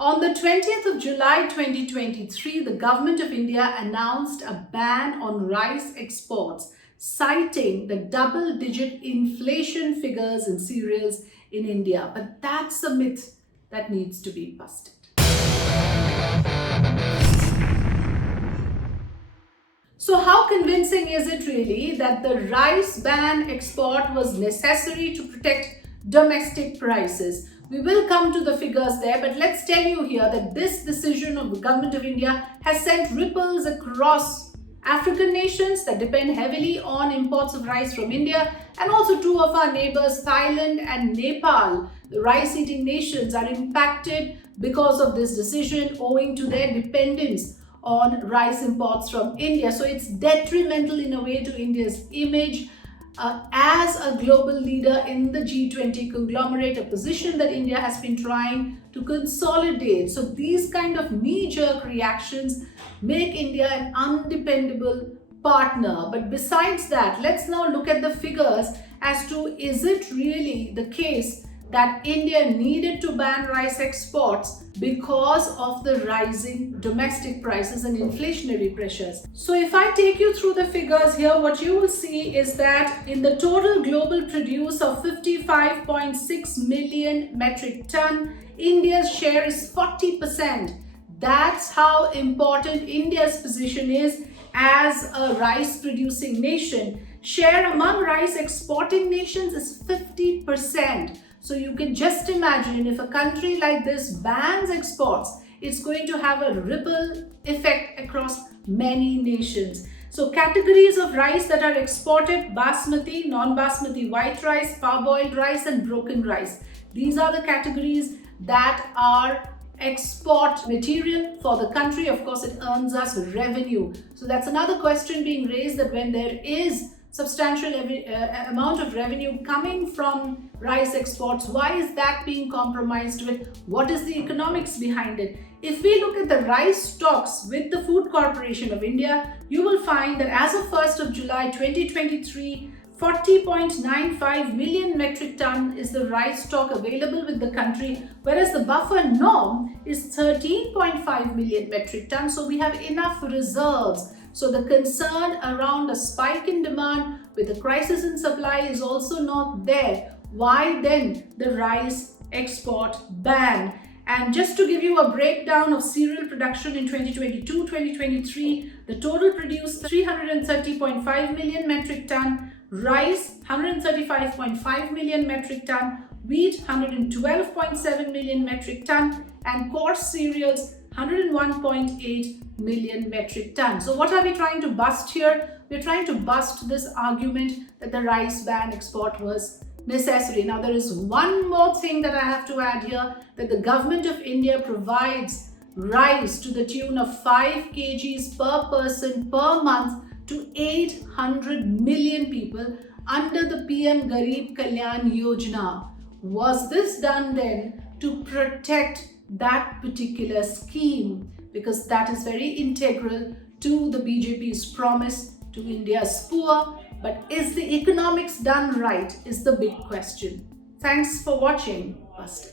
On the 20th of July 2023, the Government of India announced a ban on rice exports, citing the double-digit inflation figures in cereals in India. But that's a myth that needs to be busted. So how convincing is it really that the rice ban export was necessary to protect domestic prices? We will come to the figures there, but let's tell you here that this decision of the Government of India has sent ripples across African nations that depend heavily on imports of rice from India, and also two of our neighbors, Thailand and Nepal. The rice-eating nations are impacted because of this decision owing to their dependence on rice imports from India. So it's detrimental in a way to India's image as a global leader in the G20 conglomerate, a position that India has been trying to consolidate. So these kind of knee-jerk reactions make India an undependable partner. But besides that, let's now look at the figures as to, is it really the case that India needed to ban rice exports because of the rising domestic prices and inflationary pressures? So if I take you through the figures here, what you will see is that in the total global produce of 55.6 million metric ton, India's share is 40%. That's how important India's position is as a rice producing nation. Share among rice exporting nations is 50%. So you can just imagine, if a country like this bans exports, it's going to have a ripple effect across many nations. So categories of rice that are exported: basmati, non-basmati white rice, parboiled rice and broken rice. These are the categories that are export material for the country. Of course, it earns us revenue. So that's another question being raised, that when there is substantial amount of revenue coming from rice exports, why is that being compromised with? What is the economics behind it? If we look at the rice stocks with the Food Corporation of India, you will find that as of 1st of July 2023, 40.95 million metric ton is the rice stock available with the country, whereas the buffer norm is 13.5 million metric ton. So we have enough reserves. So the concern around a spike in demand with a crisis in supply is also not there. Why then the rice export ban? And just to give you a breakdown of cereal production in 2022-2023, the total produced 330.5 million metric ton, rice 135.5 million metric ton, wheat 112.7 million metric ton, and coarse cereals 101.8 million metric ton. So what are we trying to bust here? We're trying to bust this argument that the rice ban export was necessary. Now there is one more thing that I have to add here, that the Government of India provides rice to the tune of 5 kgs per person per month to 800 million people under the PM Garib Kalyan Yojna. Was this done then to protect that particular scheme? Because that is very integral to the BJP's promise to India's poor. But is the economics done right is the big question. Thanks for watching. Busted.